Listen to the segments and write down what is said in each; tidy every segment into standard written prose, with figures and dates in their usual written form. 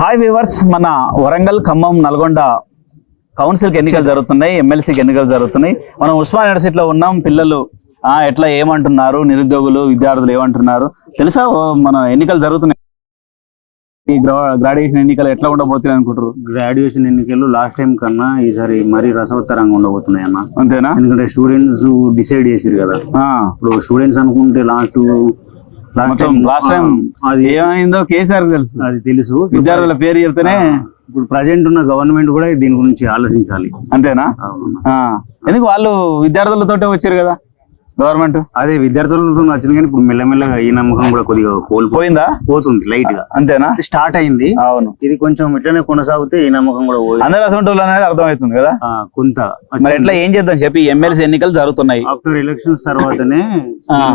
Hi viewers, మన వరంగల్, ఖమ్మం, నల్గొండ కౌన్సిల్కి ఎన్నికలు జరుగుతున్నాయి, ఎమ్మెల్సీకి ఎన్నికలు జరుగుతున్నాయి. మనం ఉస్మాన్ యూనివర్సిటీలో ఉన్నాం. పిల్లలు ఎట్లా ఏమంటున్నారు, నిరుద్యోగులు విద్యార్థులు ఏమంటున్నారు తెలుసా? మన ఎన్నికలు జరుగుతున్నాయి. ఈ గ్రాడ్యుయేషన్ ఎన్నికలు ఎట్లా ఉండబోతున్నాయి అనుకుంటారు? గ్రాడ్యుయేషన్ ఎన్నికలు లాస్ట్ టైం కన్నా ఈసారి మరీ రసవత్తరంగా ఉండబోతున్నాయి అన్న. అంతేనా? ఎందుకంటే స్టూడెంట్స్ డిసైడ్ చేసారు కదా. ఇప్పుడు స్టూడెంట్స్ అనుకుంటే లాస్ట్ టైం అది ఏమైందో కేసీఆర్ తెలుసు, అది తెలుసు. విద్యార్థుల పేరు చెప్తేనే ఇప్పుడు ప్రజెంట్ ఉన్న గవర్నమెంట్ కూడా దీని గురించి ఆలోచించాలి. అంతేనా? ఎందుకు వాళ్ళు విద్యార్థులతోటే వచ్చారు కదా గవర్నమెంట్. అదే విద్యార్థులతో వచ్చింది, కానీ ఇప్పుడు మెల్లమెల్లగా ఈ నమ్మకం కూడా కొద్దిగా కోల్పోయిందా, పోతుంది లైట్ గా. అంతేనా? స్టార్ట్ అయింది. అవును, ఇది కొంచెం ఇట్లనే కొనసాగితే ఈ నమ్మకం కూడా అందరూ అసలు అనేది అర్థమవుతుంది కదా కొంత. మరి ఎట్లా ఏం చేద్దాం చెప్పి, ఎమ్మెల్సీ ఎన్నికలు జరుగుతున్నాయి. ఆఫ్టర్ ఎలక్షన్స్ తర్వాతనే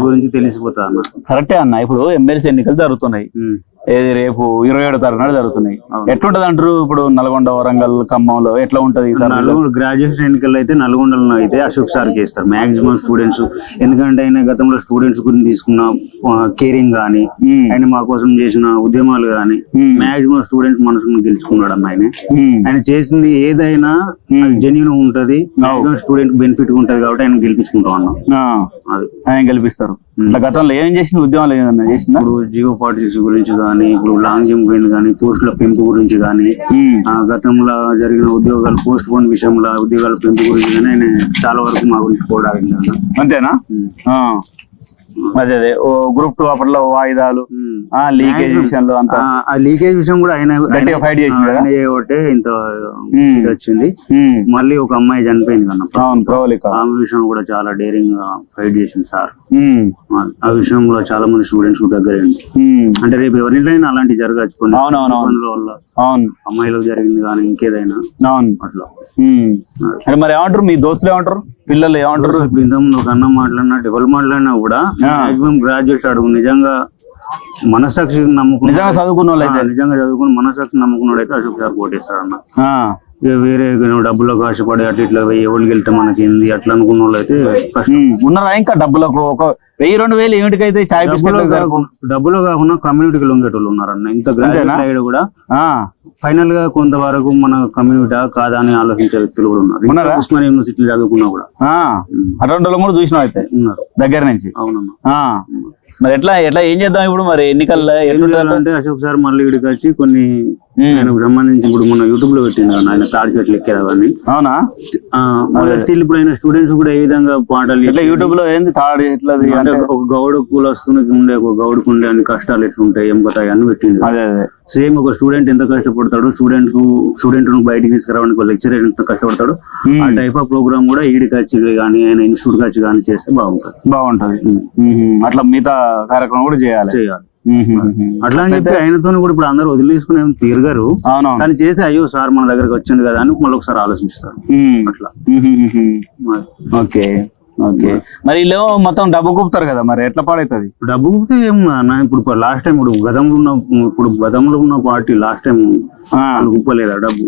గురించి తెలిసిపోతా అన్న. కరెక్టే అన్న. ఇప్పుడు ఎమ్మెల్సీ ఎన్నికలు జరుగుతున్నాయి, ఏది రేపు 27వ తారీఖు నాడు జరుగుతున్నాయి. ఎట్లుంటది అంటారు? ఇప్పుడు నల్గొండ, వరంగల్, ఖమ్మంలో ఎట్లా ఉంటది? గ్రాడ్యుయేషన్ ఎన్నికల్లో అయితే నల్గొండలో అయితే అశోక్ సార్కి ఇస్తారు మాక్సిమం స్టూడెంట్స్. ఎందుకంటే ఆయన గతంలో స్టూడెంట్స్ గురించి తీసుకున్న కేరింగ్ గానీ, ఆయన మా కోసం చేసిన ఉద్యమాలు గానీ మాక్సిమం స్టూడెంట్స్ మనసును గెలుచుకున్నాడు అన్న. ఆయన చేసింది ఏదైనా జెన్యూన్ ఉంటది, స్టూడెంట్ బెనిఫిట్ ఉంటది కాబట్టి ఆయన గెలిపించుకుంటాం అన్న. అది ఆయన గెలిపిస్తారు. గతంలో ఏం చేసిన ఉద్యమాలు ఏమన్నా చేసిందా? ఇప్పుడు జియో 46 గురించి కానీ, ఇప్పుడు లాంగ్ జంప్ కానీ, పోస్టుల పెంపు గురించి కానీ, గతంలో జరిగిన ఉద్యోగాలు పోస్ట్ పోన్ విషయంలో ఉద్యోగాల పెంపు గురించి కానీ ఆయన చాలా వరకు మా గురించి పోరాడింది. అంతేనా? అదే అదే గ్రూప్ 2 అప్పట్లో వాయిదాలు, లీకేజ్ విషయంలో అంతా. ఆ లీకేజ్ విషయం కూడా ఆయన ఫైట్ చేసింది. ఇంత వచ్చింది. మళ్ళీ ఒక అమ్మాయి చనిపోయింది కన్నా, ప్రవళిక. ఆ విషయం కూడా చాలా డేరింగ్ గా ఫైట్ చేసింది సార్. ఆ విషయంలో చాలా మంది స్టూడెంట్స్ దగ్గర అంటే రేపు ఎవరినైనా అలాంటి జరగచ్చు కొన్ని ఇబ్బందుల వల్ల, అమ్మాయిలకు జరిగింది కానీ ఇంకేదైనా అట్లా. మరి ఏమంటారు మీ దోస్తులు, ఏమంటారు పిల్లలు, ఏమంటారు? ఇప్పుడు ఇంతకుముందు ఒక అన్న మాట్లాడినా, డెవలప్ మాట్లాడినా కూడా మాక్సిమం గ్రాడ్యుయేట్స్ అడుగు నిజంగా మనసాక్షి నమ్ముకుని, నిజంగా చదువుకున్న వాళ్ళు అయితే, నిజంగా చదువుకుని మనసాక్షి నమ్ముకున్నాడు అయితే అశోక్ సార్ కోటేస్తాడన్న. వేరే డబ్బులకు ఆశపడి అట్లా ఇట్లా ఎవరికి వెళ్తే మనకి ఏంది అట్లా అనుకున్న వాళ్ళు అయితే కష్టం. ఉన్నారా ఇంకా డబ్బులకు? ఒక 1000-2000 ఏమిటికైతే చాయ్ డబ్బులు కాకుండా కమ్యూనిటీకి లొంగేటోళ్ళు ఉన్నారన్న. ఇంత గ్రాడ్యుయేట్ కూడా ఫైనల్ గా కొంతవరకు మన కమ్యూనిటీ కాదా అని ఆలోచించే వ్యక్తులు కూడా ఉన్నారు. ఉస్మానియా యూనివర్సిటీ చదువుకున్నా కూడా అటువంటి వాళ్ళు కూడా చూసినా అయితే ఉన్నారు దగ్గర నుంచి. అవునన్నా. మరి ఎట్లా ఏం చేద్దాం ఇప్పుడు? మరి ఎన్నికల్లో అంటే అశోక్ సార్ మళ్ళీ ఇక్కడికి వచ్చి కొన్ని ఆయనకు సంబంధించి ఇప్పుడు మన యూట్యూబ్ లో పెట్టింది ఆయన తాడి చెట్లు ఎక్కేదాన్ని. అవునా? స్టిల్ ఇప్పుడు ఆయన స్టూడెంట్స్ కూడా ఏ విధంగా పాటలు యూట్యూబ్ లో ఏంది తాడి ఎట్లా అంటే ఒక గౌడ కులస్తునికి ఉండే, ఒక గౌడుకు ఉండే అన్ని కష్టాలు ఎట్లుంటాయి, ఏం కొత్త అన్ని పెట్టింది. సేమ్ ఒక స్టూడెంట్ ఎంత కష్టపడతాడు, స్టూడెంట్ ను బయటికి తీసుకురావడానికి లెక్చర్ ఎంత కష్టపడతాడు, ఆ టైప్ ఆఫ్ ప్రోగ్రామ్ కూడా ఈడికి వచ్చి కానీ ఆయన ఇన్స్టిట్యూట్ వచ్చి కానీ చేస్తే బాగుంటది. అట్లా మిగతా కార్యక్రమం కూడా చేయాలి. అట్లా అని చెప్పి ఆయనతో కూడా ఇప్పుడు అందరూ వదిలేసుకుని తిరగరు, కానీ చేసి అయ్యో సార్ మన దగ్గరకు వచ్చింది కదా అని మళ్ళీ ఒకసారి ఆలోచిస్తారు అట్లా. Okay okay. మరి వీళ్ళు మొత్తం డబ్బు కూపుతారు కదా, మరి ఎట్లా పాడవుతుంది? డబ్బు కూపితే ఏమన్నా ఇప్పుడు లాస్ట్ టైం ఇప్పుడు గతంలో ఉన్న పార్టీ లాస్ట్ టైం వాళ్ళు గుప్పలేదా డబ్బు?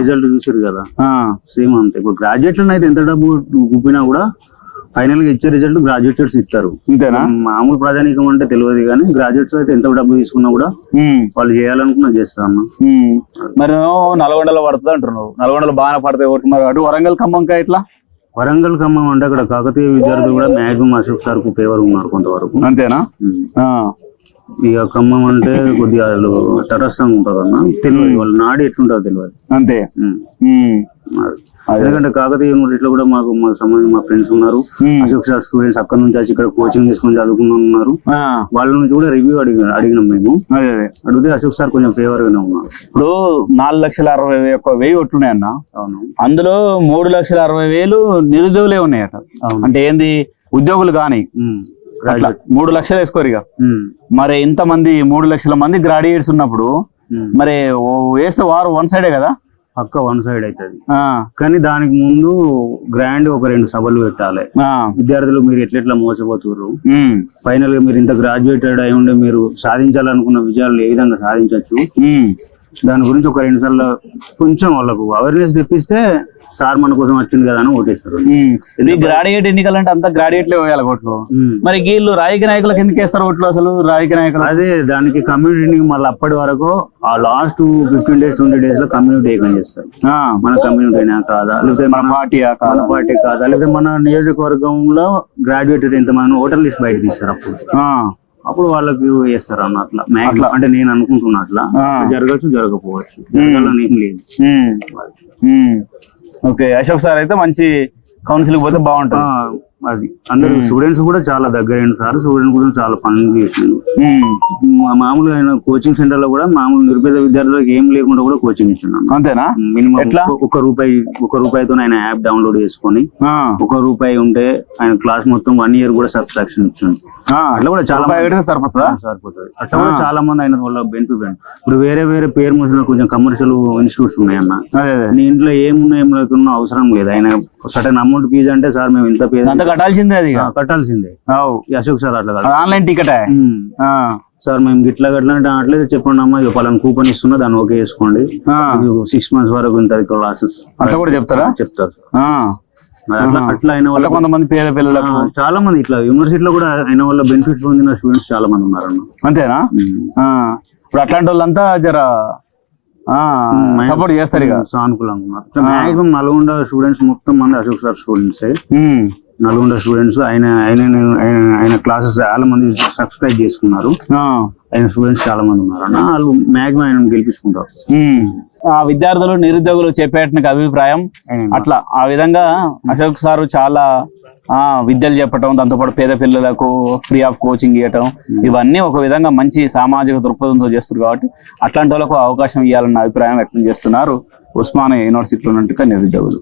రిజల్ట్ చూసారు కదా, సేమ్ అంతే. ఇప్పుడు గ్రాడ్యుయేట్లను అయితే ఎంత డబ్బు గుప్పినా కూడా ఫైనల్ గా ఇచ్చే రిజల్ట్ గ్రాడ్యుయేట్స్ ఇస్తారు. అంతేనా? మామూలు ప్రజానీకం అంటే తెలియదు, కానీ గ్రాడ్యుయేట్స్ అయితే ఎంత డబ్బు తీసుకున్నా కూడా వాళ్ళు చేయాలనుకున్నా చేస్తాను. మరి నల్గొండలో పడుతుంది అంటున్నావు, నల్గొండలో బాగా పడతాయి ఓటు. మరి అటు వరంగల్, ఖమ్మంకా ఇట్లా? వరంగల్, ఖమ్మం అంటే అక్కడ కాకతీయ విద్యార్థులు కూడా మాక్సిమం అశోక్ సార్ కు ఫేవర్ ఉన్నారు కొంతవరకు. అంతేనా? ఇక ఖమ్మం అంటే కొద్దిగా తటస్థంగా ఉంటారు అన్న, తెలియదు వాళ్ళ నాడు ఎట్లుంటారో తెలియదు. అంతే. ఎందుకంటే కాకతీయ యూనివర్సిటీలో కూడా మాకు సంబంధించి మా ఫ్రెండ్స్ ఉన్నారు, అశోక్ సార్ స్టూడెంట్స్ అక్కడ నుంచి వచ్చి ఇక్కడ కోచింగ్ తీసుకుని చదువుకున్న ఉన్నారు. వాళ్ళ నుంచి కూడా రివ్యూ అడిగినాం మేము. అడిగితే అశోక్ సార్ కొంచెం ఫేవర్ గానే ఉన్నారు. ఇప్పుడు 4,61,000 ఓట్లున్నాయన్న. అవును. అందులో 3,60,000 నిరుద్యోగులే ఉన్నాయట. అంటే ఏంది, ఉద్యోగులు కానీ 3 లక్షలు వేసుకోరు ఇక. మరి ఇంతమంది 3 లక్షల మంది గ్రాడ్యుయేట్స్ ఉన్నప్పుడు మరి వేస్తే వారు వన్ సైడే కదా, పక్క వన్ సైడ్ అవుతుంది. కానీ దానికి ముందు గ్రాండ్ ఒక 2 సభలు పెట్టాలి. విద్యార్థులు మీరు ఎట్లెట్లా మోసపోతున్నారు, ఫైనల్ గా మీరు ఇంత గ్రాడ్యుయేటెడ్ అయి ఉండే మీరు సాధించాలనుకున్న విజయాలు ఏ విధంగా సాధించవచ్చు, దాని గురించి ఒక 2 సార్లు కొంచెం వాళ్ళకు అవేర్నెస్ తెప్పిస్తే సార్ మన కోసం వచ్చింది కదా అని ఓటేస్తారు. గ్రాడ్యుయేట్ ఎన్నికలు అంటే అంతా గ్రాడ్యుయేట్లే పోయాలి ఓట్లు. మరి వీళ్ళు రాజకీయ నాయకులకు ఎందుకు వేస్తారు ఓట్లు అసలు? రాజకీయ నాయకులు అదే దానికి కమ్యూనిటీని మళ్ళీ అప్పటి వరకు ఆ లాస్ట్ 15 days 20 days లో కమ్యూనిటీ ఏకం చేస్తారు. మన కమ్యూనిటీనా కాదా, లేకపోతే మన పార్టీయా మన పార్టీ కాదా, లేకపోతే మన నియోజకవర్గంలో గ్రాడ్యుయేటెడ్ ఎంతమంది ఓటర్ లిస్ట్ బయట తీస్తారు. అప్పుడు వాళ్ళకి వేస్తారు అన్న. అట్లా మ్యాక్సిమం అంటే నేను అనుకుంటున్నా అట్లా జరగచ్చు జరగకపోవచ్చు, జరగాలని ఏం లేదు. ఓకే, అశోక్ సార్ అయితే మంచి కౌన్సిల్ పోతే బాగుంటుంది. అది అందరు స్టూడెంట్స్ కూడా చాలా దగ్గరైన సార్, స్టూడెంట్ కూడా చాలా పనులు చేసిండు. మామూలుగా ఆయన కోచింగ్ సెంటర్ లో కూడా మామూలు నిరుపేద విద్యార్థులకు ఏం లేకుండా కూడా కోచింగ్ ఇచ్చిండు. అంతేనా? మినిమం ఒక్క రూపాయితో ఆయన యాప్ డౌన్లోడ్ చేసుకొని ₹1 ఉంటే ఆయన క్లాస్ మొత్తం 1 year కూడా సబ్స్క్రిప్షన్ ఇచ్చిండు. అట్లా కూడా చాలా సరిపోతుంది. అట్లా కూడా చాలా మంది ఆయన వల్ల బెనిఫిట్. ఇప్పుడు వేరే వేరే పేరు మోసిన కొంచెం కమర్షియల్ ఇన్స్టిట్యూట్స్ ఉన్నాయన్న, నీ ఇంట్లో ఏమున్నా ఏం లేకున్నా అవసరం లేదు. ఆయన సర్టెన్ అమౌంట్ ఫీజు అంటే సార్ మేము ఇంత కట్టాల్సిందే, అది కట్టాల్సిందే. అశోక్ సార్ అట్లా ఆన్లైన్ టికెట్ సార్ మేము గిట్లా గట్లా అట్లేదు చెప్పండి అమ్మా, పలానా కూపన్ ఇస్తున్నా దాన్ని ఓకే చేసుకోండి, 6 months వరకు ఉంటుంది క్లాసెస్ అట్లా కూడా చెప్తారా? చెప్తారు. అట్లా అయిన వల్ల కొంతమంది పేద పిల్లలకు చాలా మంది ఇట్లా యూనివర్సిటీలో కూడా అయిన వల్ల బెనిఫిట్స్ పొందిన స్టూడెంట్స్ చాలా మంది ఉన్నారు. అంతేనా? ఇప్పుడు అట్లాంటి వాళ్ళంతా జర సపోర్ట్ చేస్తారు, ఇక సానుకూలంగా ఉన్నారు. మాక్సిమం నల్గొండ స్టూడెంట్స్ మొత్తం మంది Ashok sir students. Nalgonda students ఆయన క్లాసెస్ చాలా మంది సబ్స్క్రైబ్ చేసుకున్నారు. ఆయన స్టూడెంట్స్ చాలా మంది ఉన్నారు అన్న, వాళ్ళు మాక్సిమం ఆయన గెలిపించుకుంటారు. ఆ విద్యార్థులు నిరుద్యోగులు చెప్పేట అభిప్రాయం అట్లా. ఆ విధంగా అశోక్ సార్ చాలా విద్యలు చెప్పటం, దాంతోపాటు పేద పిల్లలకు ఫ్రీ ఆఫ్ కోచింగ్ ఇవ్వటం, ఇవన్నీ ఒక విధంగా మంచి సామాజిక దృక్పథంతో చేస్తారు. కాబట్టి అట్లాంటి వాళ్ళకు అవకాశం ఇవ్వాలన్న అభిప్రాయం వ్యక్తం చేస్తున్నారు ఉస్మానియా యూనివర్సిటీలో ఉన్నట్టుగా నిరుద్యోగులు.